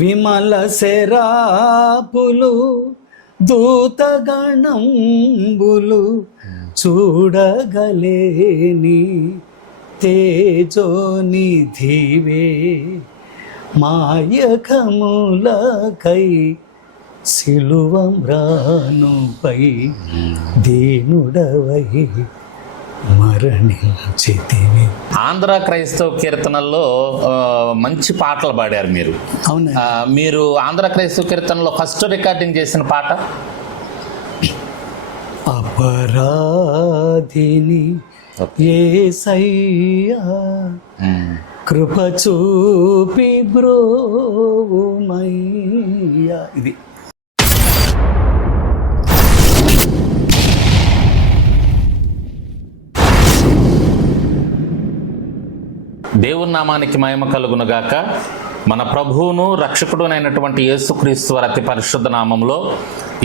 విమల శరాపులు దూతగణంబులు చూడగలేని తేజోనిధివే మాయకములకై సిలువమ్రానుపై దీనుడవై మరణించితివి. ఆంధ్ర క్రైస్తవ కీర్తనల్లో మంచి పాటలు పాడారు మీరు. అవునా? మీరు ఆంధ్ర క్రైస్తవ కీర్తనలో ఫస్ట్ రికార్డింగ్ చేసిన పాట అపరాధిని యేసయ్యా కృప చూపి బ్రోవుమయ్యా. ఇది దేవుని నామానికి మహిమ కలుగునుగాక. మన ప్రభువును రక్షకుడునైనటువంటి యేసుక్రీస్తు వారి అతి పరిశుద్ధ నామంలో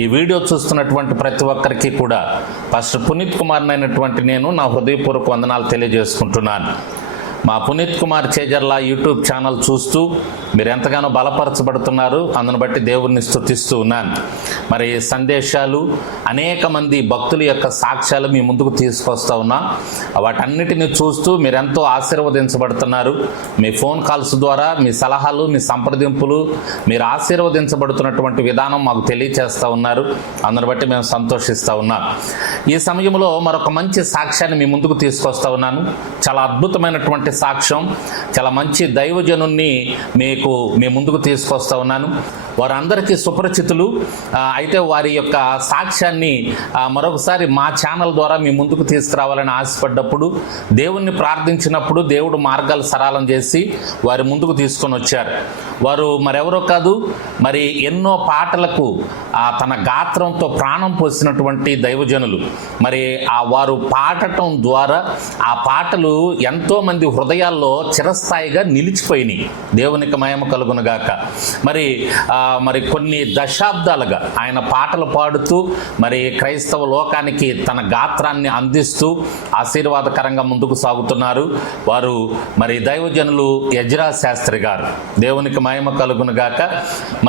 ఈ వీడియో చూస్తున్నటువంటి ప్రతి ఒక్కరికి కూడా పాస్టర్ పునీత్ కుమార్ అయినటువంటి నేను నా హృదయపూర్వక వందనాలు తెలియజేసుకుంటున్నాను. మా పునీత్ కుమార్ చేజర్ల యూట్యూబ్ ఛానల్ చూస్తూ మీరు ఎంతగానో బలపరచబడుతున్నారు. అందును బట్టి దేవుణ్ణి స్తుతిస్తూ ఉన్నాను. మరి సందేశాలు, అనేక మంది భక్తుల యొక్క సాక్ష్యాలు మీ ముందుకు తీసుకొస్తా ఉన్నా. వాటన్నిటిని చూస్తూ మీరు ఎంతో ఆశీర్వదించబడుతున్నారు. మీ ఫోన్ కాల్స్ ద్వారా మీ సలహాలు, మీ సంప్రదింపులు, మీరు ఆశీర్వదించబడుతున్నటువంటి విధానం మాకు తెలియచేస్తూ ఉన్నారు. అందును బట్టి మేము సంతోషిస్తూ ఉన్నాం. ఈ సమయంలో మరొక మంచి సాక్ష్యాన్ని మీ ముందుకు తీసుకొస్తా ఉన్నాను. చాలా అద్భుతమైనటువంటి సాక్ష్యం, చాలా మంచి దైవజనుణ్ణి మీ ముందుకు తీసుకొస్తా ఉన్నాను. వారందరికీ సుపరిచితులు. అయితే వారి యొక్క సాక్ష్యాన్ని మరొకసారి మా ఛానల్ ద్వారా మీ ముందుకు తీసుకురావాలని ఆశపడ్డప్పుడు, దేవుణ్ణి ప్రార్థించినప్పుడు దేవుడు మార్గాలు సరళం చేసి వారి ముందుకు తీసుకొని వచ్చారు. వారు మరెవరో కాదు, మరి ఎన్నో పాటలకు తన గాత్రంతో ప్రాణం పోసినటువంటి దైవజనులు. మరి వారు పాడటం ద్వారా ఆ పాటలు ఎంతో మంది హృదయాల్లో చిరస్థాయిగా నిలిచిపోయినాయి. దేవునికి మహిమ కలుగునుగాక. మరి కొన్ని దశాబ్దాలుగా ఆయన పాటలు పాడుతూ మరి క్రైస్తవ లోకానికి తన గాత్రాన్ని అందిస్తూ ఆశీర్వాదకరంగా ముందుకు సాగుతున్నారు. వారు మరి దైవజనులు ఎజ్రా శాస్త్రి గారు. దేవునికి మహిమ కలుగునుగాక.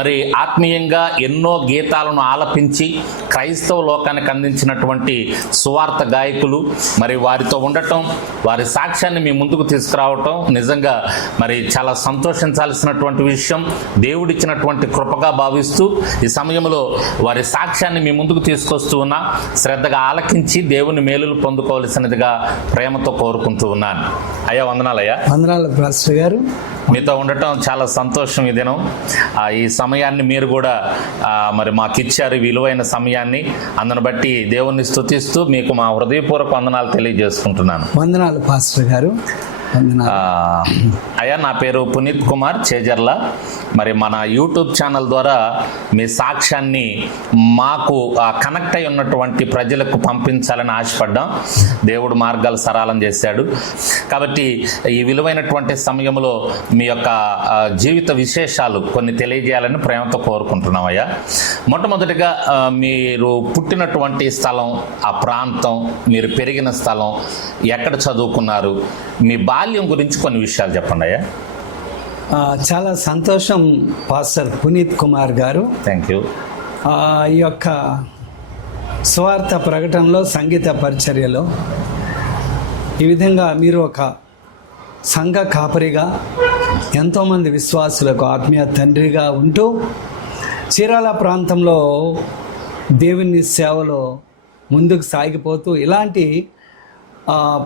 మరి ఆత్మీయంగా ఎన్నో గీతాలను ఆలపించి క్రైస్తవ లోకానికి అందించినటువంటి సువార్త గాయకులు. మరి వారితో ఉండటం, వారి సాక్ష్యాన్ని మీ ముందుకు తీసుకురావటం నిజంగా మరి చాలా సంతోషించాల్సినటువంటి విషయం. దేవుడిచ్చినటువంటి కృపగా భావిస్తూ ఈ సమయంలో వారి సాక్ష్యాన్ని మీ ముందుకు తీసుకొస్తూ ఉన్నా. శ్రద్ధగా ఆలకించి దేవుని మేలులు పొందుకోవాల్సినదిగా ప్రేమతో కోరుకుంటూ ఉన్నాను. అయ్యా వందనాలయ్యా. వందనాలు పాస్టర్ గారు. మీతో ఉండటం చాలా సంతోషం. ఈ దినం ఈ సమయాన్ని మీరు కూడా మరి మాకు ఇచ్చారు, విలువైన సమయాన్ని. అందును బట్టి దేవుణ్ణి స్తుతిస్తూ మీకు మా హృదయపూర్వక వందనాలు తెలియజేసుకుంటున్నాను. వందనాలు పాస్టర్ గారు. అయ్యా, నా పేరు పునీత్ కుమార్ చేజర్ల. మరి మన యూట్యూబ్ ఛానల్ ద్వారా మీ సాక్ష్యాన్ని మాకు కనెక్ట్ అయి ఉన్నటువంటి ప్రజలకు పంపించాలని ఆశపడ్డాం. దేవుడు మార్గాలు సరళం చేశాడు. కాబట్టి ఈ విలువైనటువంటి సమయంలో మీ యొక్క జీవిత విశేషాలు కొన్ని తెలియజేయాలని ప్రేమతో కోరుకుంటున్నాం. అయ్యా, మొట్టమొదటిగా మీరు పుట్టినటువంటి స్థలం, ఆ ప్రాంతం, మీరు పెరిగిన స్థలం, ఎక్కడ చదువుకున్నారు, మీ బాల్యం గురించి కొన్ని విషయాలు చెప్పండి అయ్యా. చాలా సంతోషం పాస్టర్ పునీత్ కుమార్ గారు. Thank you. ఈ యొక్క స్వార్థ ప్రకటనలో, సంగీత పరిచర్యలో ఈ విధంగా మీరు ఒక సంఘ కాపరిగా, ఎంతోమంది విశ్వాసులకు ఆత్మీయ తండ్రిగా ఉంటూ చీరాల ప్రాంతంలో దేవుని సేవలో ముందుకు సాగిపోతూ ఇలాంటి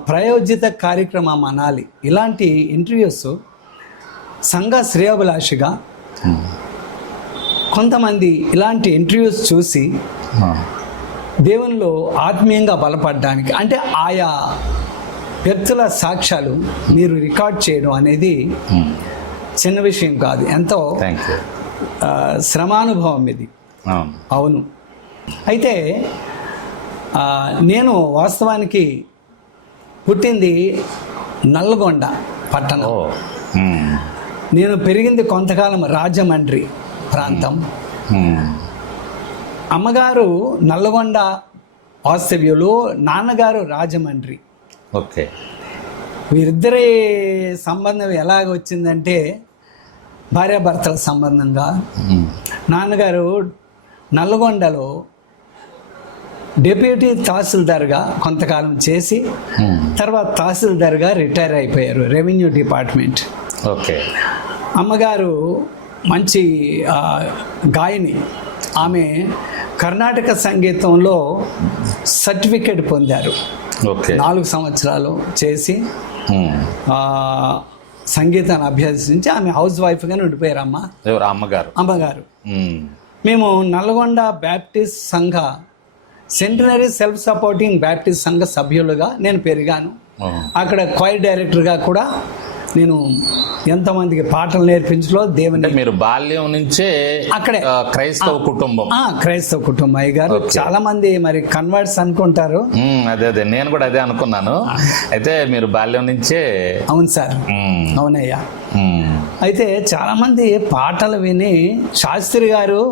ప్రయోజిత కార్యక్రమం అనాలి, ఇలాంటి ఇంటర్వ్యూస్ సంఘ శ్రేయోభిలాషిగా కొంతమంది ఇలాంటి ఇంటర్వ్యూస్ చూసి దేవునిలో ఆత్మీయంగా బలపడడానికి, అంటే ఆయా వ్యక్తుల సాక్ష్యాలు మీరు రికార్డ్ చేయడం అనేది చిన్న విషయం కాదు. ఎంతో శ్రమానుభవం ఇది. అవును. అయితే నేను వాస్తవానికి పుట్టింది నల్గొండ పట్టణం. నేను పెరిగింది కొంతకాలం రాజమండ్రి ప్రాంతం. అమ్మగారు నల్గొండ వాస్తవ్యులు, నాన్నగారు రాజమండ్రి. ఓకే. వీరిద్దరి సంబంధం ఎలాగ వచ్చిందంటే, భార్యాభర్తల సంబంధంగా. నాన్నగారు నల్గొండలో డిప్యూటీ తహసీల్దార్గా కొంతకాలం చేసి తర్వాత తహసీల్దార్గా రిటైర్ అయిపోయారు, రెవెన్యూ డిపార్ట్మెంట్. ఓకే. అమ్మగారు మంచి గాయని. ఆమె కర్ణాటక సంగీతంలో సర్టిఫికేట్ పొందారు. ఓకే. 4 సంవత్సరాలు చేసి సంగీతాన్ని అభ్యసించి ఆమె హౌస్ వైఫ్గానే ఉండిపోయారు. ఎవరు? అమ్మగారు. మేము నల్గొండ బ్యాప్టిస్ట్ సంఘ సెంటనరీ సెల్ఫ్ సపోర్టింగ్ బ్యాప్టిస్ట్ సంఘ సభ్యులుగా నేను పెరిగాను. అక్కడ క్వైర్ డైరెక్టర్గా కూడా నేను ఎంతమందికి పాటలు నేర్పించలో దేవుని. మీరు బాల్యం నుంచే అక్కడే క్రైస్తవ కుటుంబం? క్రైస్తవ కుటుంబం అయ్యగారు. చాలా మంది మరి కన్వర్ట్స్ అనుకుంటారు. అదే నేను కూడా అదే అనుకున్నాను. అయితే మీరు బాల్యం నుంచే? అవును సార్, అవునయ్యా. అయితే చాలా మంది పాటలు విని శాస్త్రి గారు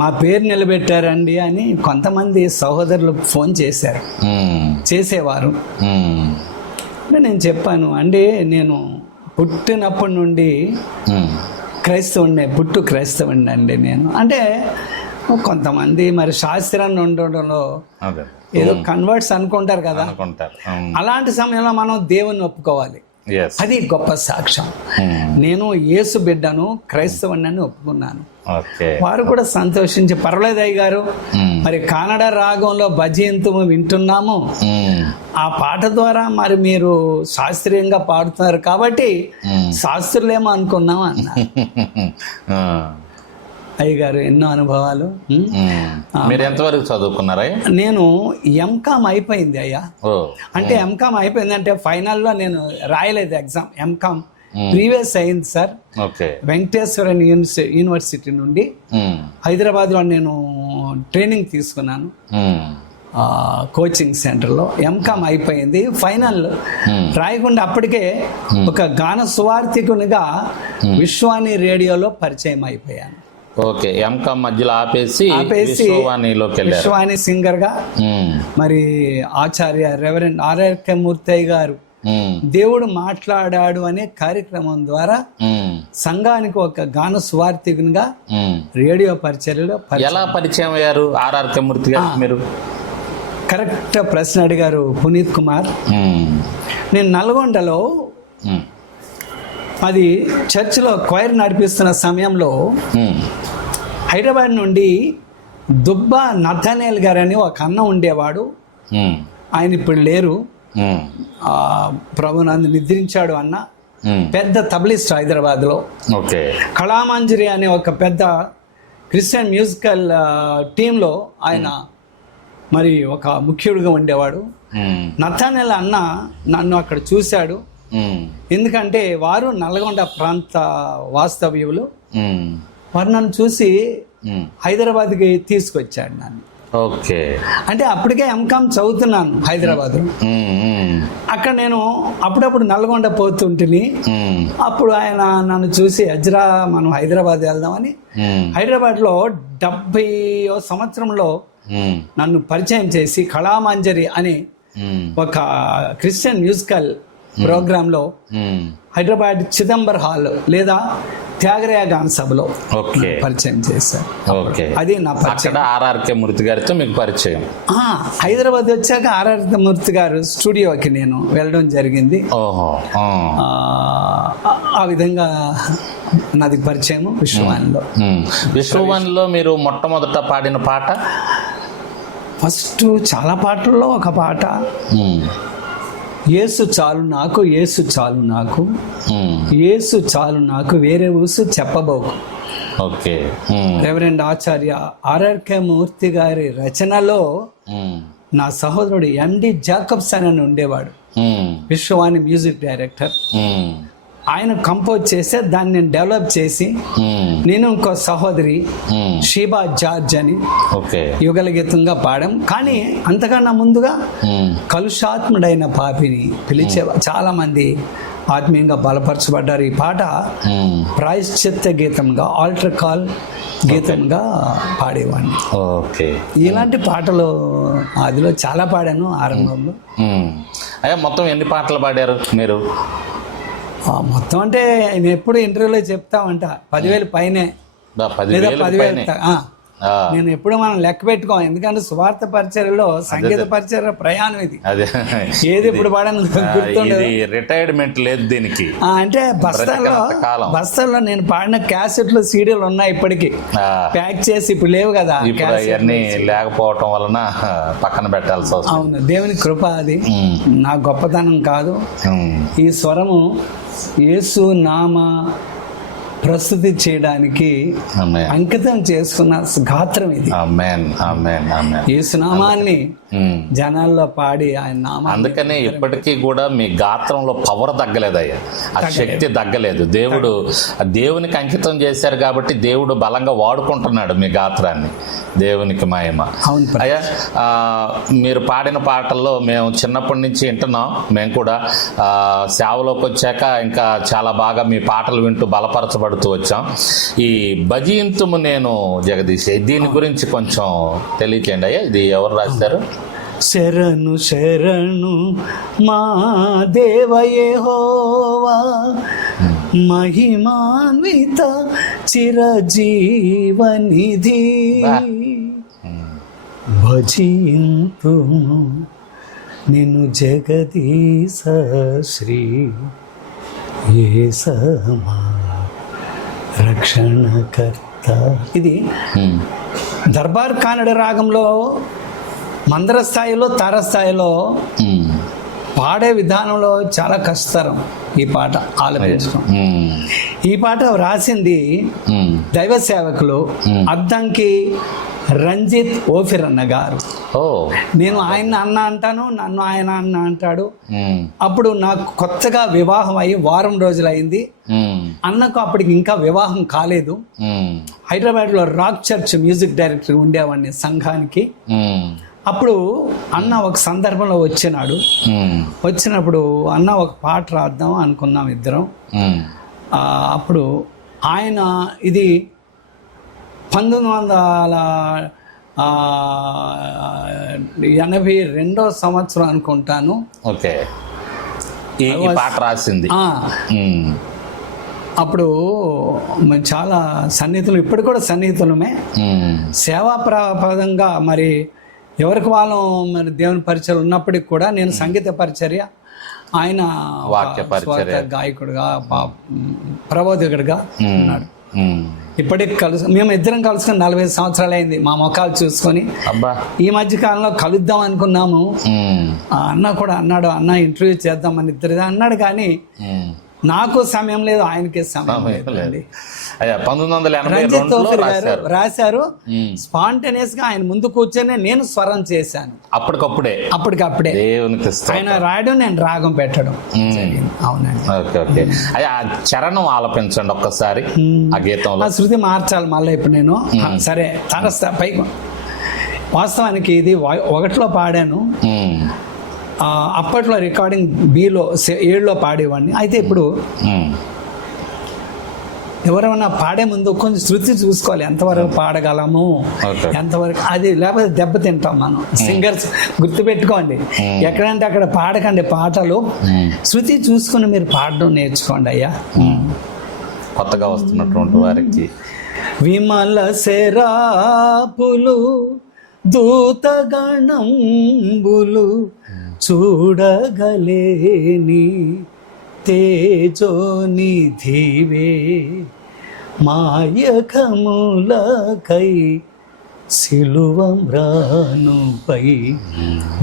మా పేరు నిలబెట్టారండి అని కొంతమంది సహోదరులు ఫోన్ చేసేవారు. నేను చెప్పాను, అంటే నేను పుట్టినప్పటి నుండి క్రైస్తవుడిని అండి నేను. అంటే కొంతమంది మరి శాస్త్రాన్ని ఉండడంలో ఏదో కన్వర్ట్స్ అనుకుంటారు కదా, అలాంటి సమయంలో మనం దేవుని ఒప్పుకోవాలి. అది గొప్ప సాక్ష్యం. నేను యేసు బిడ్డను, క్రైస్తవుని ఒప్పుకున్నాను. వారు కూడా సంతోషించి, పర్వాలేదు అయ్య గారు, మరి కన్నడ రాగంలో భజయంతుము వింటున్నాము, ఆ పాట ద్వారా మరి మీరు శాస్త్రీయంగా పాడుతున్నారు కాబట్టి శాస్త్రులేమో అనుకున్నాము అన్నారు. అయ్యగారు ఎన్నో అనుభవాలు. మీరు ఎంతవరకు చదువుకున్నారా? నేను ఎంకామ్ అయిపోయింది అయ్యా. అంటే ఎంకామ్ అయిపోయింది అంటే ఫైనల్లో నేను రాయలేదు ఎగ్జామ్. ఎంకామ్ ప్రీవియస్ అయింది సార్. వెంకటేశ్వర యూనివర్సిటీ నుండి హైదరాబాద్లో నేను ట్రైనింగ్ తీసుకున్నాను కోచింగ్ సెంటర్లో. ఎంకామ్ అయిపోయింది, ఫైనల్ రాయకుండా అప్పటికే ఒక గాన సువార్థికునిగా విశ్వాని రేడియోలో పరిచయం అయిపోయాను. ఓకే. ఎంకామ్ మధ్యలో ఆపేసి విశ్వాని సింగర్ గా మరి ఆచార్య రెవరెండ్ ఆర్ఆర్కే మూర్తయ్య గారు దేవుడు మాట్లాడాడు అనే కార్యక్రమం ద్వారా సంఘానికి ఒక గాన స్వార్థికునిగా రేడియో పరిచర్యలో. ఎలా పరిచయం అయ్యారు ఆర్ఆర్కే మూర్తి గారు మీరు? కరెక్ట్ ప్రశ్న అడిగారు పునీత్ కుమార్. నేను నల్గొండలో అది చర్చిలో క్వైర్ నడిపిస్తున్న సమయంలో హైదరాబాద్ నుండి దుబ్బా నథానేల్ గారు అని ఒక అన్న ఉండేవాడు. ఆయన ఇప్పుడు లేరు, ప్రభునందు నిద్రించాడు అన్న. పెద్ద తబలిస్ట్ హైదరాబాద్లో. కళామంజరి అనే ఒక పెద్ద క్రిస్టియన్ మ్యూజికల్ టీంలో ఆయన మరి ఒక ముఖ్యుడిగా ఉండేవాడు. నథానేల్ అన్న నన్ను అక్కడ చూశాడు. ఎందుకంటే వారు నల్గొండ ప్రాంత వాస్తవ్యులు. వారు నన్ను చూసి హైదరాబాద్కి తీసుకొచ్చాడు నన్ను. ఓకే. అంటే అప్పటికే ఎంకామ్ చదువుతున్నాను హైదరాబాద్. అక్కడ నేను అప్పుడప్పుడు నల్గొండ పోతుంటిని. అప్పుడు ఆయన నన్ను చూసి అజ్రా మనం హైదరాబాద్ వెళ్దామని హైదరాబాద్లో 70వ సంవత్సరంలో నన్ను పరిచయం చేసి కళామంజరి అని ఒక క్రిస్టియన్ మ్యూజికల్ ప్రోగ్రాంలో హైదరాబాద్ చిదంబర్ హాల్ లేదా త్యాగరాయ గాన సభలో పరిచయం చేశారు. అది నా పరిచయం. ఆర్ఆర్కే మూర్తి గారితో మీకు పరిచయం? హైదరాబాద్ వచ్చాక ఆర్ఆర్కే మూర్తి గారు స్టూడియోకి నేను వెళ్ళడం జరిగింది. ఆ విధంగా నాది పరిచయం విశ్వవాణిలో. విశ్వవాణిలో మీరు మొట్టమొదట పాడిన పాట? ఫస్ట్ చాలా పాటల్లో ఒక పాట, యేసు చాలు నాకు, యేసు చాలు నాకు, యేసు చాలు నాకు, వేరే ఊసు చెప్పబోకు. ఓకే. రెవరెండ్ ఆచార్య ఆర్ఆర్కే మూర్తి గారి రచనలో నా సహోదరుడు ఎండి జాకబ్సన్ అని ఉండేవాడు, విశ్వవాణి మ్యూజిక్ డైరెక్టర్. ఆయన కంపోజ్ చేస్తే దాన్ని నేను డెవలప్ చేసి నేను ఇంకో సహోదరి షీబా జార్జ్ అని యుగల గీతంగా పాడాం. కానీ అంతకన్నా ముందుగా కలుషాత్ముడైన పాపిని పిలిచే చాలా మంది ఆత్మీయంగా బలపరచబడ్డారు. ఈ పాట ప్రాయశ్చిత్త గీతంగా, ఆల్టర్ కాల్ గీతంగా పాడేవాడిని. ఇలాంటి పాటలు అదిలో చాలా పాడాను ఆరంభంలో. మొత్తం ఎన్ని పాటలు పాడారు మీరు? మొత్తం అంటే నేను ఎప్పుడు ఇంటర్వ్యూలో చెప్తామంట 10,000 పైనే లేదా 10,000. నేను ఎప్పుడు మనం లెక్క పెట్టుకోం, ఎందుకంటే సువార్త పరిచర్యలో సంగీత పరిచర్య ప్రయాణం ఇది. అదే ఏది ఇప్పుడు పడని గుర్తుండదు. రిటైర్మెంట్ లేదు దీనికి. అంటే బస్తాల్లో నేను పాడిన క్యాసెట్లు సీడీలు ఉన్నాయి ఇప్పటికి, ప్యాక్ చేసి. ఇప్పుడు లేవు కదా అవన్నీ, లేకపోవటం వలన పక్కన పెట్టాల్సి వస్తుంది. అవును, దేవుని కృప అది, నా గొప్పతనం కాదు. ఈ స్వరము యేసు నామ ప్రస్తుతి చేయడానికి అంకితం చేసుకున్న గాత్రం ఇది. యేసు నామాన్ని జనాల్లో పాడి ఆయన నామం. అందుకనే ఇప్పటికీ కూడా మీ గాత్రంలో పవర్ తగ్గలేదయ్యా, ఆ శక్తి తగ్గలేదు. దేవునికి అంకితం చేశారు కాబట్టి దేవుడు బలంగా వాడుకుంటున్నాడు మీ గాత్రాన్ని. దేవునికి మహిమ. అయ్యా, మీరు పాడిన పాటల్లో మేము చిన్నప్పటి నుంచి వింటున్నాం. మేము కూడా సేవలోకి వచ్చాక ఇంకా చాలా బాగా మీ పాటలు వింటూ బలపరచబడుతూ వచ్చాం. ఈ భజింతుము నేను జగదీశ్, దీని గురించి కొంచెం తెలియచేయండి అయ్యా. ఇది ఎవరు రాశారు? శరణు శరణు మా దేవ యెహోవా, మహిమాన్విత చిరజీవనిధి, భజింతుము నిన్ను జగదీశ శ్రీ యేసమా రక్షణకర్త. ఇది దర్బార్ కానడ రాగంలో మందర స్థాయిలో, తారస్థాయిలో పాడే విధానంలో చాలా కష్టతరం ఈ పాట ఆలపించడం. ఈ పాట రాసింది దైవ సేవకులు అద్దంకి రంజిత్ ఓఫిర్ అన్న గారు. నేను ఆయన అన్న అంటాను, నన్ను ఆయన అన్న అంటాడు. అప్పుడు నాకు కొత్తగా వివాహం అయ్యి వారం రోజులు అయింది. అన్నకు అప్పటికి ఇంకా వివాహం కాలేదు. హైదరాబాద్లో రాక్ చర్చ్ మ్యూజిక్ డైరెక్టర్ ఉండేవాడిని సంఘానికి. అప్పుడు అన్న ఒక సందర్భంలో వచ్చినప్పుడు అన్న ఒక పాట రాద్దాం అనుకున్నాం ఇద్దరం. అప్పుడు ఆయన ఇది 1982 సంవత్సరం అనుకుంటాను. ఓకే, ఈ పాట రాసింది. అప్పుడు మేము చాలా సన్నిహితులు, ఇప్పుడు కూడా సన్నిహితులమే. సేవాప్రదంగా మరి ఎవరికి వాళ్ళం మరి దేవుని పరిచయం ఉన్నప్పటికి కూడా నేను సంగీత పరిచర్య, ఆయన గాయకుడుగా ప్రబోధకుడుగా ఉన్నాడు. ఇప్పటికి మేము ఇద్దరం కలుసుకొని 45 సంవత్సరాలు అయింది. మా ముఖాలు చూసుకొని ఈ మధ్య కాలంలో కలుద్దాం అనుకున్నాము. అన్న కూడా అన్నాడు, అన్న ఇంటర్వ్యూ చేద్దామని ఇద్దరు అన్నాడు, కానీ నాకు సమయం లేదు, ఆయనకే సమయం లేదండి. 1982 రాశారు. స్పాంటేనియస్ గా ఆయన ముందు కూర్చొని నేను స్వరం చేశాను అప్పటికప్పుడే. ఆయన రాయడం, నేను రాగం పెట్టడం. అవునండి. చరణం ఆలపించండి ఒక్కసారి ఆ గీతంలో. శృతి మార్చాలి మళ్ళీ ఇప్పుడు నేను. సరే, తరస్తా పైకి. వాస్తవానికి ఇది 1లో పాడాను. అప్పట్లో రికార్డింగ్ Bలో 7లో పాడేవాడిని. అయితే ఇప్పుడు ఎవరైనా పాడే ముందు కొంచెం శృతి చూసుకోవాలి, ఎంతవరకు పాడగలము, ఎంతవరకు అది, లేకపోతే దెబ్బతింటాం మనం సింగర్స్. గుర్తుపెట్టుకోండి, ఎక్కడంటే అక్కడ పాడకండి పాటలు. శృతి చూసుకుని మీరు పాడడం నేర్చుకోండి అయ్యా. కొత్తగా వస్తున్నటువంటి వారికి విమల శరాపులు దూతగణంబులు చూడగలేని తేజోనిధివే, మాయకములకై సిలువమ్రానుపై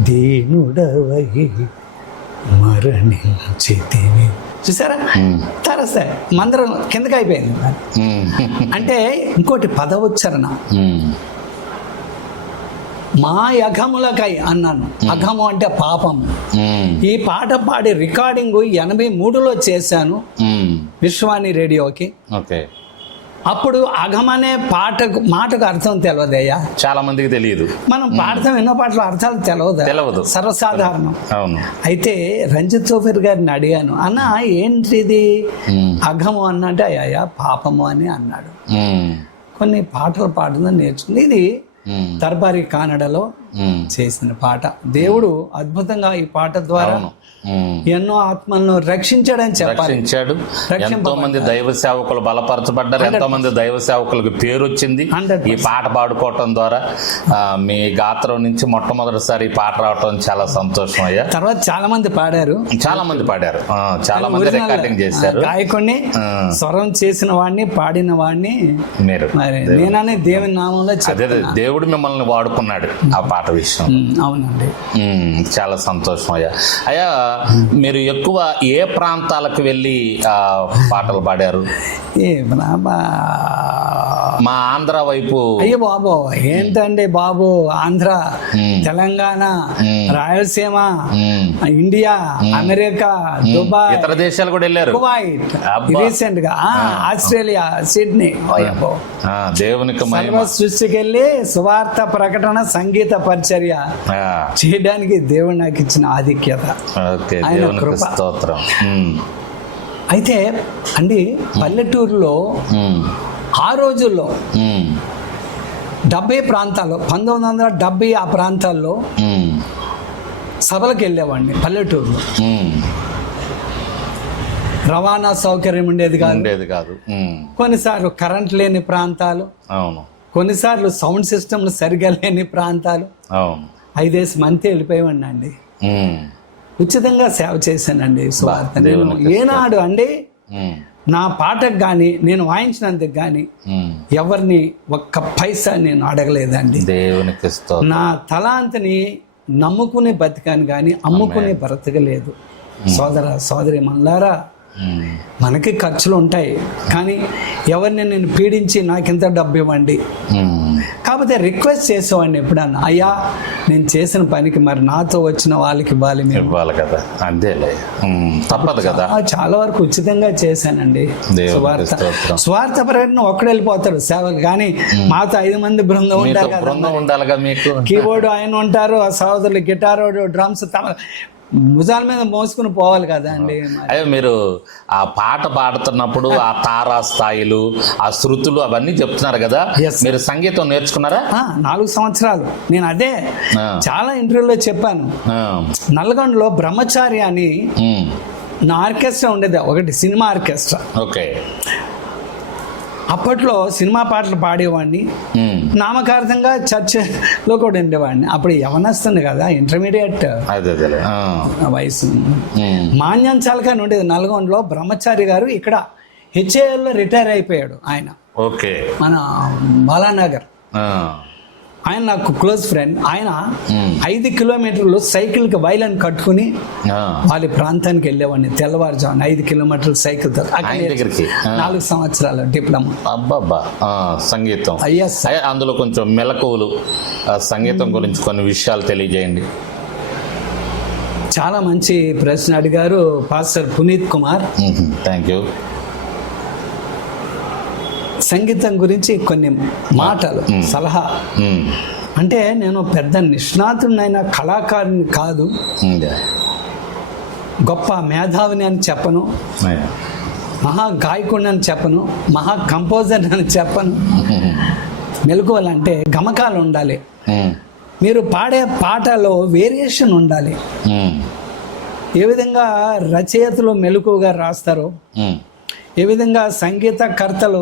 దీనుడవై మరణించితివి. చూసారా, తరస్తే మందరం కిందకి అయిపోయింది. అంటే ఇంకోటి పదవుచ్చరణ, మా అఘములకై అన్నాను. అఘము అంటే పాపము. ఈ పాట పాడి రికార్డింగ్ 83లో చేశాను విశ్వాని రేడియోకి. అప్పుడు అఘం అనే మాటకు అర్థం తెలియదయ్యా, చాలా మందికి తెలియదు. మనం పాడతాం, ఎన్నో పాటలు అర్థాలు తెలియదు, సర్వసాధారణం. అయితే రంజిత్ ఓఫిర్ గారిని అడిగాను, అన్న ఏంటిది అఘము అన్నంటే అయ్యా పాపము అని అన్నాడు. కొన్ని పాటలు పాడుతుందని నేర్చుకుంది. ఇది దర్బారీ కానడలో చేసిన పాట. దేవుడు అద్భుతంగా ఈ పాట ద్వారా ఎన్నో ఆత్మలను రక్షించాడని చెప్పాలి. రక్షించాడు. ఎంతో మంది దైవ సేవకులు బలపరచబడ్డారు. ఎంతో మంది దైవ సేవకులకు పేరు వచ్చింది ఈ పాట పాడుకోవటం ద్వారా. మీ గాత్రం నుంచి మొట్టమొదటిసారి ఈ పాట రావటం చాలా సంతోషం అయ్యా. తర్వాత చాలా మంది పాడారు, చాలా మంది రికార్డింగ్ చేశారు. గాయకుడిని, స్వరం చేసిన వాడిని, పాడిన వాడిని మీరు. నేననే దేవుని నామంలో అదే దేవుడు మిమ్మల్ని వాడుకున్నాడు ఆ పాట విషయం. అవునండి, చాలా సంతోషం అయ్యా. అయ్యా, మీరు ఎక్కువ ఏ ప్రాంతాలకు వెళ్ళి పాటలు పాడారు? మా ఆంధ్ర వైపు. అయ్యో బాబు, ఏంటండి బాబు, Andhra, Telangana, Rayalaseema, India, America, Dubai, ఇతర దేశాలు కూడా వెళ్ళారు. కువైట్, రీసెంట్ గా ఆస్ట్రేలియా, సిడ్నీ. దేవునికి సృష్టికి వెళ్ళి సువార్త ప్రకటన, సంగీత పరిచర్య చేయడానికి దేవుడు నాకు ఇచ్చిన ఆధిక్యత, ఆయన కృప. అయితే అండి, పల్లెటూరులో ఆ రోజుల్లో 70 ప్రాంతాల్లో, 1970 ఆ ప్రాంతాల్లో సభలకు వెళ్ళేవాడిని. పల్లెటూరులో రవాణా సౌకర్యం ఉండేది కాదు. కొన్నిసార్లు కరెంట్ లేని ప్రాంతాలు, కొన్నిసార్లు సౌండ్ సిస్టమ్లు సరిగా లేని ప్రాంతాలు. 5 మంది వెళ్ళిపోయేవాడిని అండి. ఉచితంగా సేవ చేశానండి సువార్త. నేను ఏనాడు అండి నా పాటకు కానీ, నేను వాయించినందుకు కానీ ఎవరిని ఒక్క పైసా నేను అడగలేదండి. దేవునికి నా తలాంతిని నమ్ముకునే బతికాను కానీ అమ్ముకునే బ్రతకలేదు. సోదరి మల్లారా, మనకి ఖర్చులు ఉంటాయి, కానీ ఎవరిని నేను పీడించి నాకింత డబ్బు ఇవ్వండి. కాకపోతే రిక్వెస్ట్ చేసేవాడిని ఎప్పుడన్నా, అయ్యా నేను చేసిన పనికి మరి నాతో వచ్చిన వాళ్ళకి ఇవ్వాలి కదా, అంతేలే, తప్పదు కదా. చాలా వరకు ఉచితంగా చేశానండి స్వార్థ ప్రకటన. ఒక్కడు వెళ్ళిపోతాడు సేవలు, కానీ మాతో 5 మంది బృందం ఉండాలి కదా. మీకు కీబోర్డు ఆయన ఉంటారు, ఆ సహోదరులు గిటారు, డ్రమ్స్ భుజాల మీద మోసుకుని పోవాలి కదా అండి. అయ్యో, మీరు ఆ పాట పాడుతున్నప్పుడు ఆ తారా స్థాయిలు, ఆ శృతులు అవన్నీ చెప్తున్నారు కదా, మీరు సంగీతం నేర్చుకున్నారా? 4 సంవత్సరాలు. నేను అదే చాలా ఇంటర్వ్యూలో చెప్పాను. నల్గొండలో బ్రహ్మచారి అని నా ఆర్కెస్ట్రా ఉండేది, ఒకటి సినిమా ఆర్కెస్ట్రా. ఓకే. అప్పట్లో సినిమా పాటలు పాడేవాడిని, నామకార్థంగా చర్చిలో కూడా ఉండేవాడిని. అప్పుడు యవనస్తుంది కదా, ఇంటర్మీడియట్ వయసు. మాన్యం చాలకాని ఉండేది నల్గొండలో. బ్రహ్మచారి గారు ఇక్కడ హెచ్ఏఎల్లో రిటైర్ అయిపోయాడు ఆయన. ఓకే. మన బాలానగర్. ఆయన నాకు క్లోజ్ ఫ్రెండ్. ఆయన 5 కిలోమీటర్లు సైకిల్కి వైలన్ కట్టుకుని వాళ్ళ ప్రాంతానికి వెళ్ళేవాడిని. తెల్లవారుజామున 5 కిలోమీటర్లు సైకిల్ తో. 4 సంవత్సరాలు డిప్లొమా. అబ్బాబ్బా, సంగీతం. అందులో కొంచెం మెలకువలు, సంగీతం గురించి కొన్ని విషయాలు తెలియజేయండి. చాలా మంచి ప్రశ్న అడిగారు pastor Puneet Kumar. Thank you. సంగీతం గురించి కొన్ని మాటలు, సలహా. అంటే నేను పెద్ద నిష్ణాతునైన కళాకారుని కాదు, గొప్ప మేధావిని అని చెప్పను, మహా గాయకుడిని అని చెప్పను, మహా కంపోజర్ అని చెప్పను. మెలకువలంటే గమకాలు ఉండాలి, మీరు పాడే పాటలో వేరియేషన్ ఉండాలి. ఏ విధంగా రచయితలు మెలకువగా రాస్తారో, ఏ విధంగా సంగీతకర్తలు,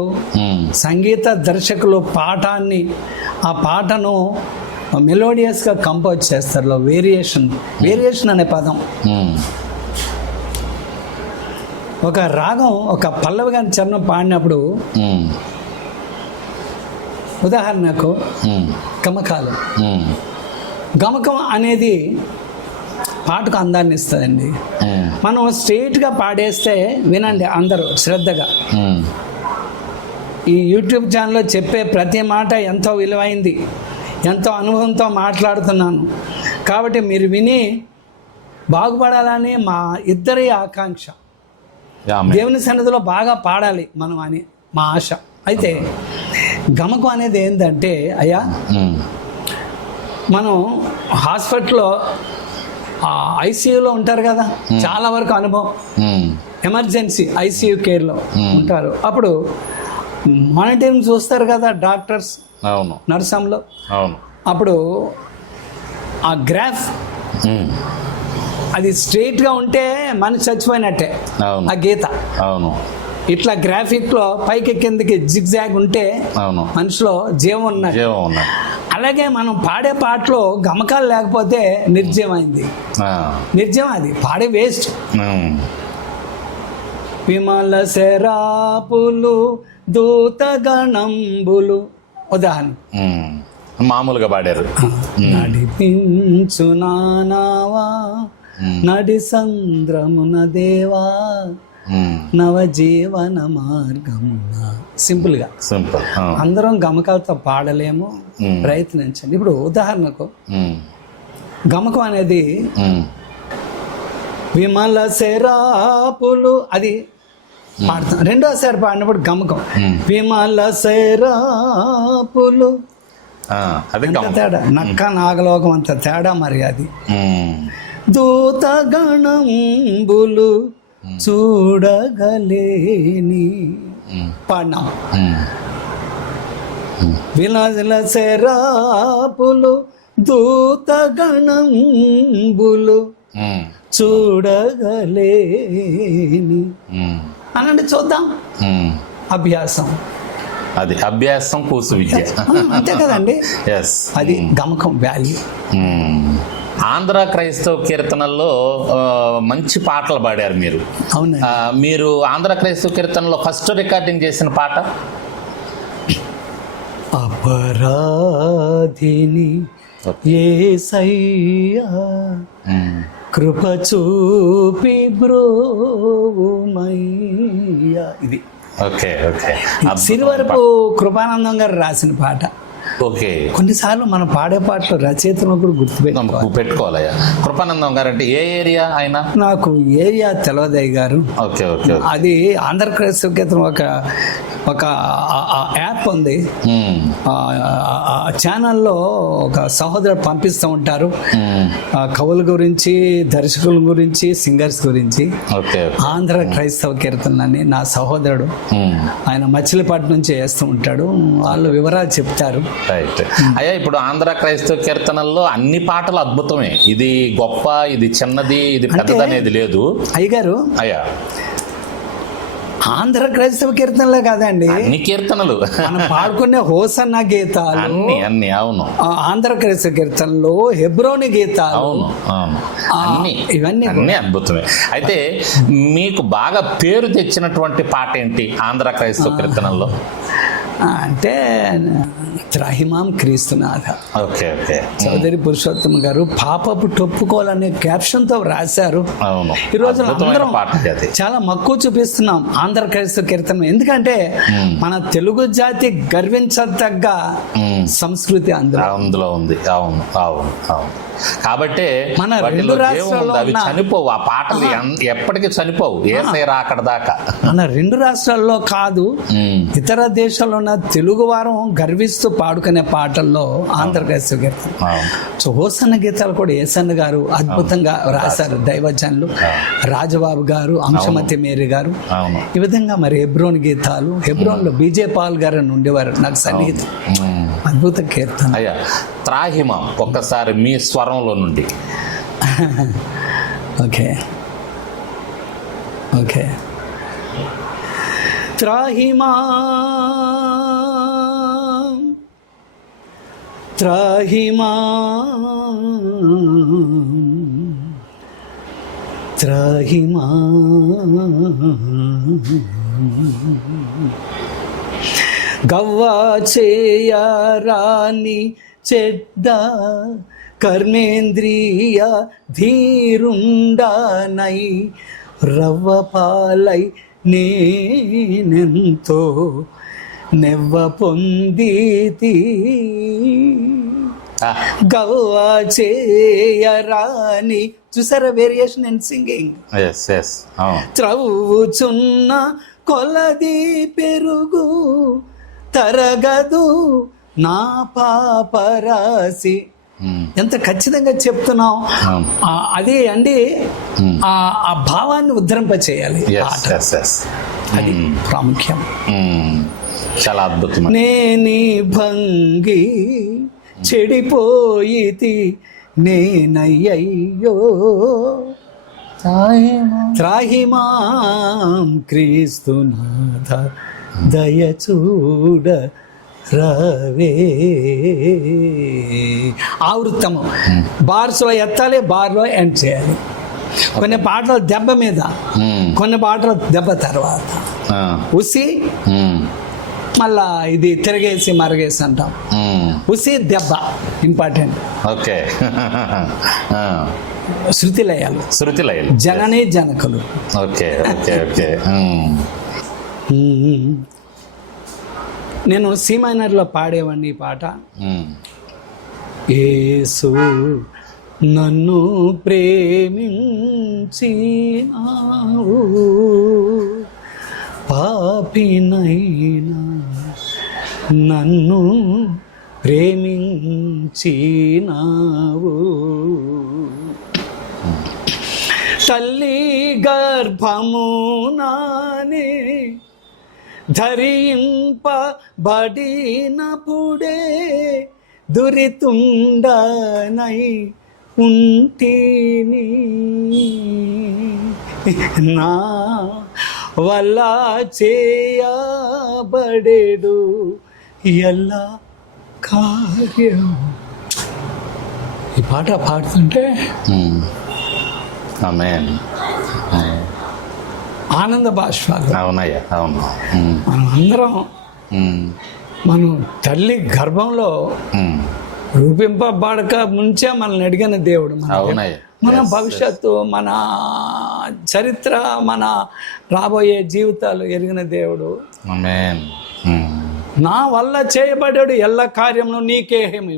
సంగీత దర్శకులు ఆ పాటను మెలోడియస్గా కంపోజ్ చేస్తారు. వేరియేషన్ అనే పదం. ఒక రాగం, ఒక పల్లవి గాని చరణం పాడినప్పుడు, ఉదాహరణకు గమకాలు, గమకం అనేది పాటకు అందాన్ని ఇస్తుందండి. మనం స్ట్రైట్గా పాడేస్తే వినండి అందరూ శ్రద్ధగా. ఈ యూట్యూబ్ ఛానల్లో చెప్పే ప్రతి మాట ఎంతో విలువైంది, ఎంతో అనుభవంతో మాట్లాడుతున్నాను. కాబట్టి మీరు విని బాగుపడాలని మా ఇద్దరి ఆకాంక్ష. దేవుని సన్నిధిలో బాగా పాడాలి మనం అని మా ఆశ. అయితే గమకం అనేది ఏంటంటే, అయ్యా మనం హాస్పిటల్లో ఐసీయూలో ఉంటారు కదా, చాలా వరకు అనుభవం. ఎమర్జెన్సీ ఐసీయూ కేర్లో ఉంటారు. అప్పుడు మానిటరింగ్ చూస్తారు కదా డాక్టర్స్, నర్సంలో. అప్పుడు ఆ గ్రాఫ్ ఉమ్. అది స్ట్రైట్ గా ఉంటే మనిషి చచ్చిపోయినట్టే. అవును. ఆ గీత అవును. ఇట్లా గ్రాఫిక్ లో పైకి కిందకి జిగ్జాగ్ ఉంటే అవును. మనిషిలో జీవం ఉన్నట్టు. జీవం ఉన్నది. అలాగే మనం పాడే పాటలో గమకాలు లేకపోతే నిర్జీవమైంది. ఆ. నిర్జీవం, అది పాడే వేస్ట్. ఉమ్. విమల శరాపులు దూతగణంబులు ఉదాహరణ. ఉమ్. మామూలుగా పాడారు. నడిపించు నానావా నడి సంద్రమున దేవా నవజీవన మార్గమున. సింపుల్ గా. సింపుల్. అందరం గమకాలతో పాడలేము, ప్రయత్నించండి. ఇప్పుడు ఉదాహరణకు గమకం అనేది విమల శరాపులు అది పాడతాం. రెండోసారి పాడినప్పుడు గమకం విమల శరాపులు. అదే తేడా, నక్క నాగలోకం అంత తేడా మరి అది. దూతగణంబులు చూడగలేని పాడినాం. విలజల శరాపులు దూతగణంబులు చూడగలేని అనండి. చూద్దాం. అభ్యాసం, అది అభ్యాసం కూసు విద్య. అంతే కదండి. అది గమకం వాల్యూ. ఆంధ్ర క్రైస్తవ కీర్తనల్లో మంచి పాటలు పాడారు మీరు. అవును. మీరు ఆంధ్ర క్రైస్తవ కీర్తనలో ఫస్ట్ రికార్డింగ్ చేసిన పాట అపరాధిని యేసయ్యా కృప చూపి బ్రోవుమయ్యా. ఇది ఓకే. ఓకే. సిరివరపు కృపానందం గారు రాసిన పాట. ఓకే. కొన్నిసార్లు మనం పాడే పాటలు రచయితను కూడా పెట్టుకోవాలయ్యా. కృపానందం గారు అంటే ఏ ఏరియా ఆయన? నాకు ఏరియా తెలవదయ్య గారు. ఓకే. ఓకే. అది ఆంధ్రప్రదేశ్ ఒక యాప్ ఉంది. ఛానల్లో ఒక సహోదరుడు పంపిస్తూ ఉంటారు కవుల గురించి, దర్శకుల గురించి, సింగర్స్ గురించి. ఆంధ్ర క్రైస్తవ కీర్తనని నా సహోదరుడు ఆయన మచిలీపట్నం నుంచి వేస్తూ ఉంటాడు. వాళ్ళు వివరాలు చెప్తారు. రైట్. అయ్యా, ఇప్పుడు ఆంధ్ర క్రైస్తవ కీర్తనల్లో అన్ని పాటలు అద్భుతమే. ఇది గొప్ప, ఇది చిన్నది, ఇది పెద్దది అనేది లేదు అయ్యగారు. అయ్యా, ఆంధ్ర క్రైస్తవ కీర్తనలే కాదండి, అన్ని కీర్తనలు మనం పాడుకునే హోసన్న గీతాలు అన్ని. అవును. ఆంధ్ర క్రైస్తవ కీర్తనలు, హెబ్రోని గీతాలు. అవును. ఇవన్నీ అన్ని అద్భుతమే. అయితే మీకు బాగా పేరు తెచ్చినటువంటి పాట ఏంటి ఆంధ్ర క్రైస్తవ కీర్తనల్లో? అంటే త్రాహిమాం క్రీస్తునాథ. ఓకే. ఓకే. చౌదరి పురుషోత్తమ గారు పాపపు టొప్పుకోవాలనే క్యాప్షన్ తో రాశారు. అవును. ఈ రోజు అందరం చాలా మక్కువ చూపిస్తున్నాం ఆంధ్ర క్రైస్తవ కీర్తన. ఎందుకంటే మన తెలుగు జాతి గర్వించదగ్గ సంస్కృతి అందులో ఉంది. అవును. అవును. అవును. కాబట్టి మన రెండు రాష్ట్రాల్లో అవి చనిపోవు. ఆ పాటలు ఎప్పటికీ చనిపోవు యేసయ్య రాకడ దాకా. మన రెండు రాష్ట్రాల్లో కాదు, ఇతర దేశాల్లో ఉన్న తెలుగు వారం గర్విస్తూ పాడుకునే పాటల్లో ఆంధ్ర క్రైస్తవ కీర్తన. సో హోసన్న గీతాలు కూడా యేసన్న గారు అద్భుతంగా రాశారు. దైవజనులు రాజబాబు గారు, అంశమతి మేరీ గారు. ఈ విధంగా మరి హెబ్రోన్ గీతాలు, హెబ్రోన్లో బీజే పాల్ గారు అని ఉండేవారు నాకు సన్నిహితం. అద్భుత కీర్తన. అయ్యా, త్రాహిమా ఒక్కసారి మీ స్వరంలో నుండి. ఓకే. ఓకే. త్రాహిమా త్రాహిమా త్రాహిమా గవ్వా చేయరాని చెడ్డ కర్మేంద్రియ ధీరుండానై రవ్వ పాలై నేనెంతో నెవ్వ పొందితి. గవ్వా చేయరాని, చూసారా వేరియేషన్ ఇన్ సింగింగ్. త్రవ్వుచున్న కొలది పెరుగు తరగదు నా పాపరాశి. ఎంత ఖచ్చితంగా చెప్తున్నాం. అదే అండి, ఆ భావాన్ని ఉద్ధరింప చేయాలి. అది ప్రాముఖ్యం. చాలా అద్భుతం. నేని భంగి చెడిపోయితి నేనయ్యయ్యో త్రాహిమాం క్రీస్తునాథ దయచూడ రవే. ఆవృత్తము బార్స్లో ఎత్తాలి, బార్లో ఎండ్ చేయాలి. కొన్ని పాటలు దెబ్బ మీద, కొన్ని పాటలు దెబ్బ తర్వాత. ఉసి మళ్ళా ఇది తిరగేసి మరగేసి అంటాం. ఉసి దెబ్బ ఇంపార్టెంట్. ఓకే. శృతి లయాలు, జనని జనకులు. Okay okay okay. నేను సి మైనర్లో పాడేవాడిని ఈ పాట. యేసు నన్ను ప్రేమించినావు, పాపినైనా నన్ను ప్రేమించినావు, తల్లి గర్భమునానే ధరింపబడినప్పుడే దురితుండనై ఉంటిని, నా వల్ల చేయబడేడు ఎలా కార్యం. ఈ పాట పాడుతుంటే ఆమేన్. ఆనంద బాష్పాలు. అవునయ్యా, అవును. మనం అందరం మనం తల్లి గర్భంలో రూపింపబడక ముంచే మనల్ని అడిగిన దేవుడు. మన భవిష్యత్తు, మన చరిత్ర, మన రాబోయే జీవితాలు ఎరిగిన దేవుడు. నా వల్ల చేయబడాడు ఎల్ల కార్యంలో నీకేమేమి,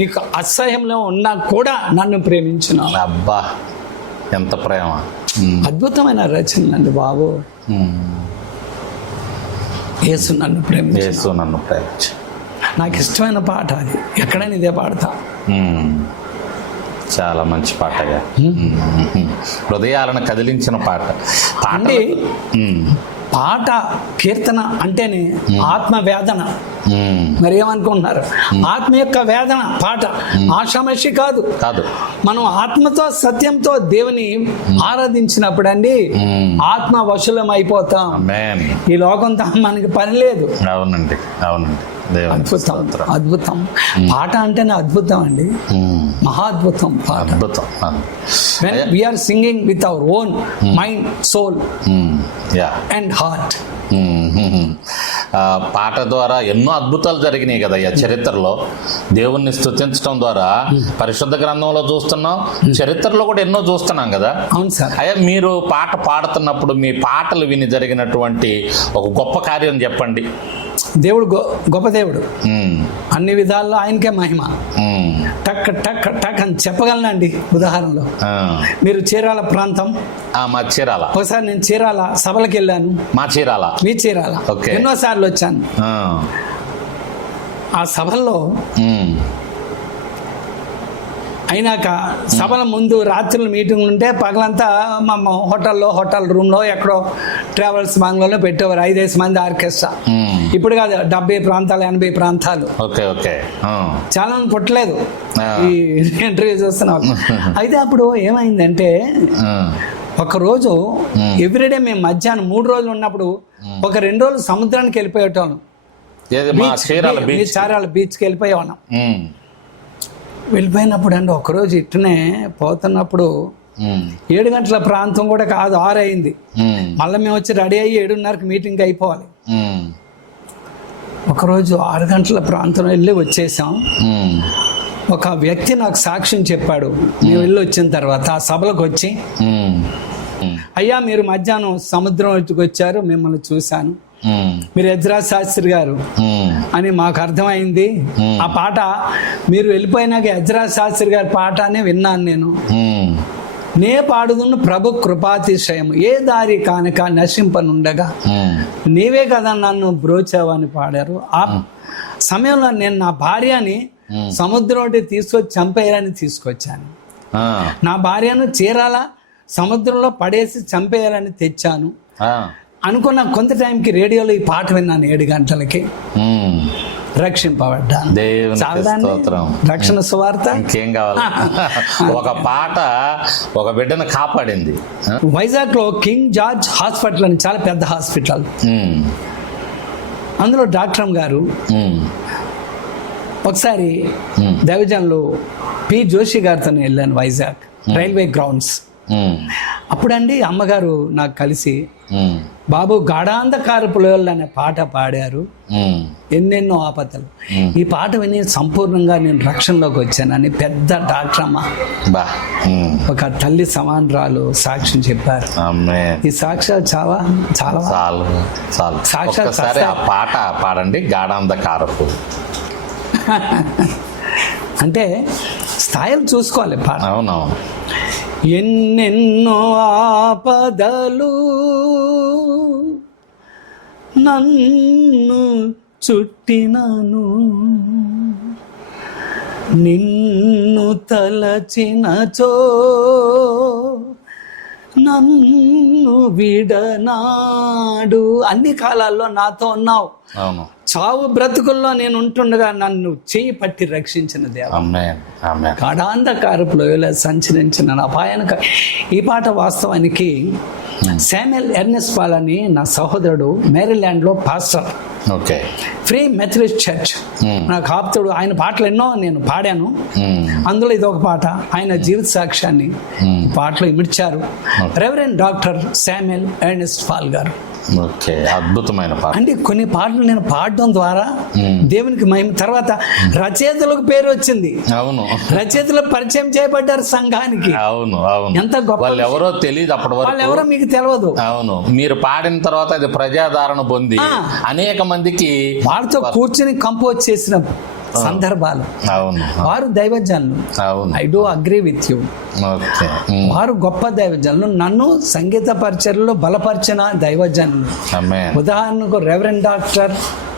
నీకు అసహ్యంలో ఉన్నా కూడా నన్ను ప్రేమించిన. అబ్బా ఎంత ప్రేమ! అద్భుతమైన రచన అండి బాబు. యేసు నన్ను ప్రేమించు. నాకు ఇష్టమైన పాట అది. ఎక్కడైనా ఇదే పాడతా. చాలా మంచి పాటగా, హృదయాలను కదిలించిన పాట. అంటే పాట కీర్తన అంటేనే ఆత్మ వేదన. మరి ఏమనుకుంటున్నారు? ఆత్మ యొక్క వేదన పాట ఆషామషి కాదు. మనం ఆత్మతో సత్యంతో దేవుని ఆరాధించినప్పుడు అండి ఆత్మ వశులం అయిపోతాం. ఈ లోకంతో మనకి పని లేదు. అవునండి, అవునండి. అద్భుతం, అద్భుతం. పాట అంటేనే అద్భుతం అండి, మహా అద్భుతం. అద్భుతం. When we are singing with our own mind, soul and heart. పాట ద్వారా ఎన్నో అద్భుతాలు జరిగినాయి కదా ఈ చరిత్రలో. దేవుణ్ణి స్తుతించడం ద్వారా పరిశుద్ధ గ్రంథంలో చూస్తున్నాం, చరిత్రలో కూడా ఎన్నో చూస్తున్నాం కదా. అవును సార్. అయ్యా, మీరు పాట పాడుతున్నప్పుడు మీ పాటలు విని జరిగినటువంటి ఒక గొప్ప కార్యం చెప్పండి. దేవుడు గొప్ప దేవుడు, అన్ని విధాల్లో ఆయనకే మహిమ. టక్ టక్ టక్ అని చెప్పగలనండి. ఉదాహరణలో మీరు చీరాల ప్రాంతం. మా చీరాల. ఒకసారి నేను చీరాల సభలకు వెళ్ళాను. మా చీరాల, మీ చీరాల ఎన్నోసార్లు వచ్చాను. ఆ సభల్లో అయినాక సభల ముందు రాత్రులు మీటింగ్లు ఉంటే పగలంతా మా హోటల్ రూమ్లో ఎక్కడో ట్రావెల్స్ బంగ్లాలో పెట్టేవారు 5 మంది ఆర్కెస్ట్రా. ఇప్పుడు కాదు, 70 ప్రాంతాలు 80 ప్రాంతాలు. చాలా మంది పుట్టలేదు ఈ ఇంటర్వ్యూ చూస్తున్నాం. అయితే అప్పుడు ఏమైందంటే ఒకరోజు ఎవ్రీడే మేము మధ్యాహ్నం 3 రోజులు ఉన్నప్పుడు ఒక 2 రోజులు సముద్రానికి వెళ్ళిపోయేటోళ్ళం. చారాల బీచ్కి వెళ్ళిపోయేవాళ్ళం. వెళ్ళిపోయినప్పుడు అండి ఒకరోజు ఇట్టనే పోతున్నప్పుడు 7 గంటల ప్రాంతం కూడా కాదు, 6 అయింది. మళ్ళీ మేము వచ్చి రెడీ అయ్యి 7:30కి మీటింగ్ అయిపోవాలి. ఒకరోజు 6 గంటల ప్రాంతం వెళ్ళి వచ్చేసాం. ఒక వ్యక్తి నాకు సాక్ష్యం చెప్పాడు. మేము వెళ్ళి వచ్చిన తర్వాత ఆ సభలకు వచ్చి, అయ్యా మీరు మధ్యాహ్నం సముద్రం వచ్చారు, మిమ్మల్ని చూశాను, మీరు ఎజ్రా శాస్త్రి గారు అని మాకు అర్థమైంది. ఆ పాట మీరు వెళ్ళిపోయినాక ఎజ్రా శాస్త్రి గారి పాట అని విన్నాను నేను. నే పాడుదున్న ప్రభు కృపాతిశయం, ఏ దారి కానక నశింపనుండగా నీవే కదా నన్ను బ్రోచావని పాడారు. ఆ సమయంలో నేను నా భార్యని సముద్రం తీసుకొచ్చి చంపేయాలని తీసుకొచ్చాను. నా భార్యను చీరాల సముద్రంలో పడేసి చంపేయాలని తెచ్చాను. అనుకున్న కొంత టైంకి రేడియోలో ఈ పాట విన్నాను 7 గంటలకి. రక్షింపబడ్డాను. దేవునికి స్తోత్రం. రక్షణ సువార్త ఇంకేం కావాలి? ఒక పాట ఒక బిడ్డను కాపాడింది. వైజాగ్ లో కింగ్ జార్జ్ హాస్పిటల్ అని చాలా పెద్ద హాస్పిటల్. అందులో డాక్టర్ గారు ఒకసారి దైవజనులు పి జోషి గారితో వెళ్ళాను వైజాగ్ రైల్వే గ్రౌండ్స్. అప్పుడండి అమ్మగారు నాకు కలిసి బాబు గాఢాంధకారపు లోయలు అనే పాట పాడారు, ఎన్నెన్నో ఆపదలు. ఈ పాట విని సంపూర్ణంగా నేను రక్షణలోకి వచ్చానని పెద్ద డాక్టర్ అమ్మ, ఒక తల్లి సమానరాలు సాక్ష్యం చెప్పారు. ఈ సాక్ష్యాలు చాలా చాలా సాక్షాత్ ఆ పాట పాడండి, గాఢాంధకారపు. అంటే స్థాయిలు చూసుకోవాలి పాట. అవునవును. ఎన్నెన్నో ఆపదలు నన్ను చుట్టినను, నిన్ను తలచినచో నన్ను విడనాడు. అన్ని కాలాల్లో నాతో ఉన్నావు. అవును. చావు బ్రతుకుల్లో నేను ఉంటుండగా నన్ను చేయి పట్టి రక్షించిన దేవా. గాఢాంధకారపు లోయలో సంచరించిన అపాయానికి. ఈ పాట వాస్తవానికి శామ్యుయల్ ఎర్నెస్ట్ పాల్ అని నా సహోదరుడు మేరీల్యాండ్లో పాస్టర్, ఫ్రీ మెథడిస్ట్ చర్చ్, నాకు ఆప్తుడు. ఆయన పాటలు ఎన్నో నేను పాడాను. అందులో ఇది ఒక పాట. ఆయన జీవిత సాక్ష్యాన్ని పాటలో ఇమిడ్చారు reverend doctor Samuel Ernest Paul గారు. అద్భుతమైన పాట. అంటే కొన్ని పాటలు నేను పాడడం ద్వారా దేవునికి మహిమ. తర్వాత రచయితలకు పేరు వచ్చింది. అవును. రచయితలకు పరిచయం చేయబడ్డారు సంఘానికి. అవును అవును. ఎంత గొప్ప. వాళ్ళు ఎవరో తెలియదు అప్పటి వరకు. వాళ్ళు ఎవరో మీకు తెలియదు. అవును. మీరు పాడిన తర్వాత అది ప్రజాదరణ పొంది అనేక మందికి వారితో కూర్చొని కంపోజ్ చేసిన సందర్భాలు. అవును. వారు దైవజనులు. I do agree with you. వారు గొప్ప దైవజనులు. నన్ను సంగీత పరిచర్లో బలపరిచిన దైవజనులు. ఉదాహరణకు రెవరెండ్ డాక్టర్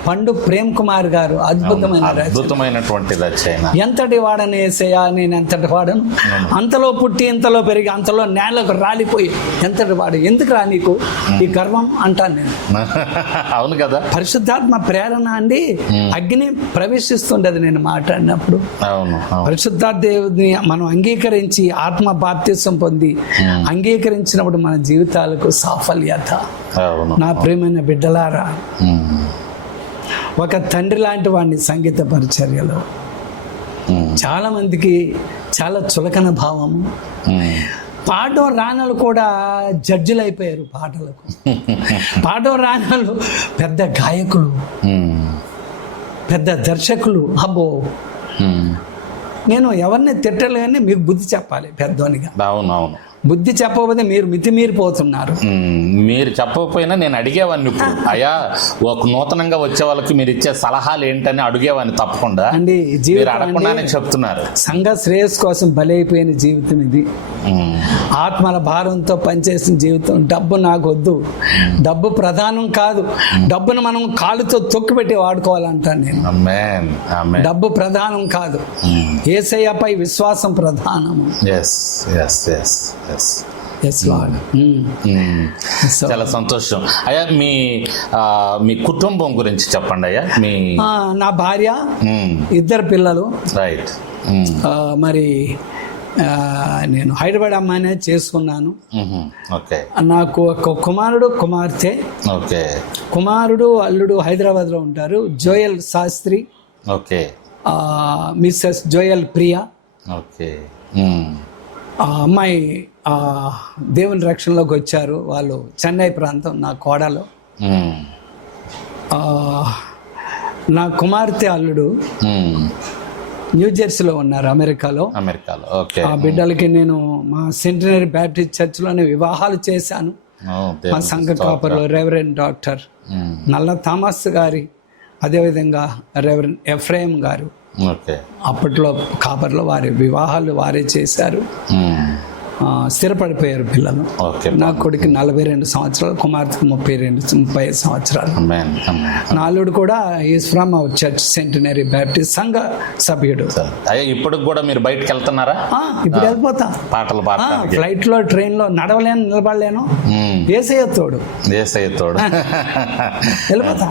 పండు ప్రేమ్ కుమార్ గారు అద్భుతమైనటువంటి రచన. ఎంతటి వాడని యేసయ్యా నేను ఎంతటి వాడను, అంతలో పుట్టి ఇంతలో పెరిగి అంతలో నేలకు రాలిపోయి ఎంతటి వాడు, ఎందుకు రా నీకు ఈ గర్వం అంటాను నేను. అవును కదా. పరిశుద్ధాత్మ ప్రేరణ అండి అగ్ని ప్రవేశిస్తుండేది నేను మాట్లాడినప్పుడు. పరిశుద్ధాత్మ దేవుని మనం అంగీకరించి ఆత్మ బాప్తిసం పొంది అంగీకరించినప్పుడు మన జీవితాలకు సాఫల్యత. నా ప్రియమైన బిడ్డలారా, ఒక తండ్రి లాంటి వాడిని సంగీత పరిచర్యలో. చాలా మందికి చాలా చులకన భావము. పాడడం రానలు కూడా జడ్జిలు అయిపోయారు పాటలకు. పాడడం రానలు పెద్ద గాయకులు, పెద్ద దర్శకులు. అబ్బో, నేను ఎవరిని తిట్టలే కానీ మీకు బుద్ధి చెప్పాలి పెద్దోనిగా. అవునవును. బుద్ధి చెప్పకపోతే మీరు మితిమీరిపోతున్నారు. మీరు చెప్పకపోయినా నేను అడిగేవాడిని. ఇప్పుడు అయ్యా, ఒక నూతనంగా వచ్చే వాళ్ళకి మీరు ఇచ్చే సలహాలు ఏంటని అడిగేవాడిని తప్పకుండా. అండి, అడగకుండానే చెప్తున్నారు. సంఘ శ్రేయస్ కోసం బలైపోయిన జీవితం ఇది. ఆత్మల భారంతో పనిచేసిన జీవితం. డబ్బు నాకు వద్దు, డబ్బు ప్రధానం కాదు. డబ్బును మనం కాలుతో తొక్కిపెట్టి వాడుకోవాలంటాను నేను. డబ్బు ప్రధానం కాదు, యేసయ్యపై విశ్వాసం ప్రధానము. చాలా సంతోషం. అయ్యా, మీ కుటుంబం గురించి చెప్పండి అయ్యా. నా భార్య, 2 పిల్లలు. రైట్. మరి నేను హైదరాబాద్ అమ్మాయినే చేసుకున్నాను. నాకు ఒక కుమారుడు, కుమార్తె. కుమారుడు అల్లుడు హైదరాబాద్లో ఉంటారు. జోయల్ శాస్త్రి, మిస్సెస్ జోయల్ ప్రియా. అమ్మాయి దేవుని రక్షణలోకి వచ్చారు. వాళ్ళు చెన్నై ప్రాంతం. నా కోడలు. నా కుమార్తె అల్లుడు న్యూజెర్సీలో ఉన్నారు, అమెరికాలో. ఆ బిడ్డలకి నేను మా సెంటినరీ బ్యాప్టిస్ట్ చర్చ్లోనే వివాహాలు చేశాను. మా సంఘ కాపర్లో రెవరెండ్ డాక్టర్ నల్ల థామస్ గారి, అదేవిధంగా రెవరెండ్ ఎఫ్రాయిం గారు. అప్పట్లో కాపర్లో వారి వివాహాలు వారే చేశారు. స్థిరపడిపోయారు పిల్లలు. ఓకే. నా కొడుకు 42 సంవత్సరాలు, కుమార్తెకు 35 సంవత్సరాలు. ఆమేన్. ఆమేన్. నా అల్లుడు కూడా is from our church, centenary Baptist సంఘ సభ్యుడు. అయ్యా, ఇప్పుడు కూడా మీరు బయటకు వెళ్తున్నారా? ఇప్పుడు వెళ్ళిపోతా. పాటలు పాడటానికి ఫ్లైట్ లో, ట్రైన్ లో నడవలేను, నిలబడలేను. యేసయ్య తోడు. యేసయ్య తోడు. వెళ్ళిపోతా.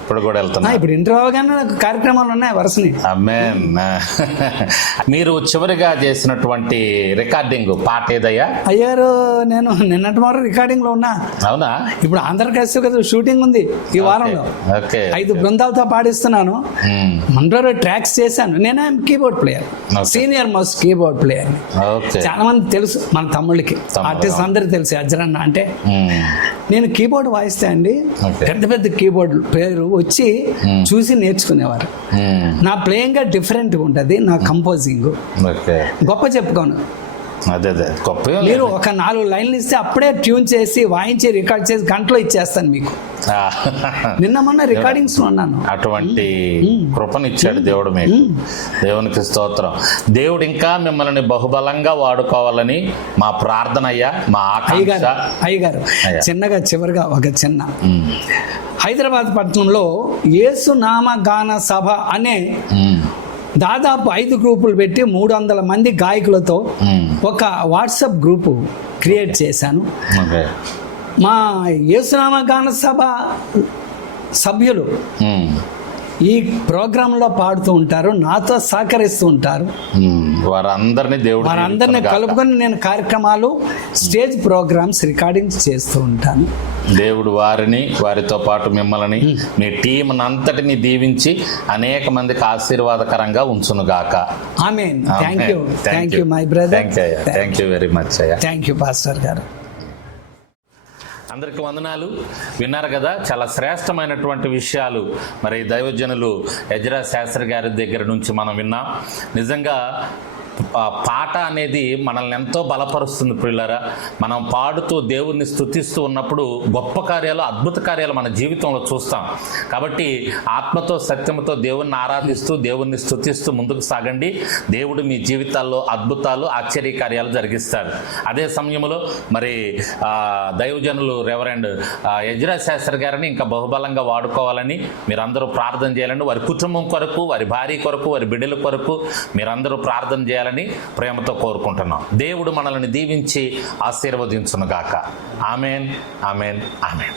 ఇప్పుడు కూడా వెళ్తున్నా. ఇప్పుడు ఇంటర్ అవగానే నాకు కార్యక్రమాలు ఉన్నాయి వరుసని. ఆమేన్. మీరు చివరిగా చేసినటువంటి రికార్డింగ్ పాట ఏదయ్యా? అయ్యారు, నేను నిన్నటి వారం రికార్డింగ్ లో ఉన్నా. అవునా? ఇప్పుడు ఆంధ్రప్రదేశ్ కదా షూటింగ్ ఉంది ఈ వారంలో. 5 బృందాలతో పాడిస్తున్నాను. మండలో ట్రాక్స్ చేశాను. నేనే keyboard player, senior most keyboard player. చాలా మంది తెలుసు, మన తమ్ముళ్ళకి, ఆర్టిస్ట్ అందరికి తెలుసు అజ్రన్న అంటే. నేను కీబోర్డ్ వాయిస్తే అండి, పెద్ద పెద్ద కీబోర్డ్ ప్లేయర్ వచ్చి చూసి నేర్చుకునేవారు. నా ప్లేయింగ్ డిఫరెంట్గా ఉంటుంది, నా కంపోజింగ్ గొప్ప చెప్పుకోను. అదే గొప్ప. మీరు ఒక 4 లైన్లు ఇస్తే అప్పుడే ట్యూన్ చేసి వాయించి రికార్డ్ చేసి గంటలో ఇచ్చేస్తాను మీకు. నిన్న మొన్న రికార్డింగ్స్ ఉన్నాను. అటువంటి కృపనిచ్చాడు దేవుడు మీకు. దేవునికి స్తోత్రం. దేవుడు ఇంకా మిమ్మల్ని బహుబలంగా వాడుకోవాలని మా ప్రార్థన అయ్యా, మా ఆకాంక్ష. అయ్యగారు చిన్నగా చివరిగా ఒక చిన్న, హైదరాబాద్ పట్టణంలో యేసునామ గాన సభ అనే దాదాపు 5 గ్రూపులు పెట్టి 300 మంది గాయకులతో ఒక వాట్సాప్ గ్రూపు క్రియేట్ చేశాను. మా యేసునామ గాన సభ సభ్యులు ఈ ప్రోగ్రాంలో పాడుతూ ఉంటారు, నాతో సహకరిస్తూ ఉంటారు. వారందరినీ కలుపుకొని నేను కార్యక్రమాలు, స్టేజ్ ప్రోగ్రామ్స్ రికార్డింగ్ చేస్తూ ఉంటాను. దేవుడు వారితో పాటు మిమ్మల్ని, మీ టీం అంతటిని దీవించి అనేక మందికి ఆశీర్వాదకరంగా ఉంచునుగాక. ఆమేన్. Thank you my brother. Thank you very much అయ్యా. థ్యాంక్ యూ పాస్టర్ గారు. అందరికీ వందనాలు. విన్నారు కదా, చాలా శ్రేష్టమైనటువంటి విషయాలు మరి దైవజనులు ఎజ్రా శాస్త్రి గారి దగ్గర నుంచి మనం విన్నాం. నిజంగా పాట అనేది మనల్ని ఎంతో బలపరుస్తుంది ప్రియులారా. మనం పాడుతూ దేవుణ్ణి స్తుతిస్తూ ఉన్నప్పుడు గొప్ప కార్యాలు, అద్భుత కార్యాలు మన జీవితంలో చూస్తాం. కాబట్టి ఆత్మతో సత్యంతో దేవుణ్ణి ఆరాధిస్తూ, దేవుణ్ణి స్తుతిస్తూ ముందుకు సాగండి. దేవుడు మీ జీవితాల్లో అద్భుతాలు, ఆశ్చర్య కార్యాలు జరిగిస్తాడు. అదే సమయంలో మరి దైవజనులు రెవరెండ్ ఎజ్రా శాస్త్రి గారిని ఇంకా బహుబలంగా వాడుకోవాలని మీరందరూ ప్రార్థన చేయాలని, వారి కుటుంబం కొరకు, వారి భార్య కొరకు, వారి బిడ్డల కొరకు మీరందరూ ప్రార్థన చేయాలని ప్రేమతో కోరుకుంటున్నాం. దేవుడు మనల్ని దీవించి ఆశీర్వదించునుగాక. ఆమేన్. ఆమేన్. ఆమేన్.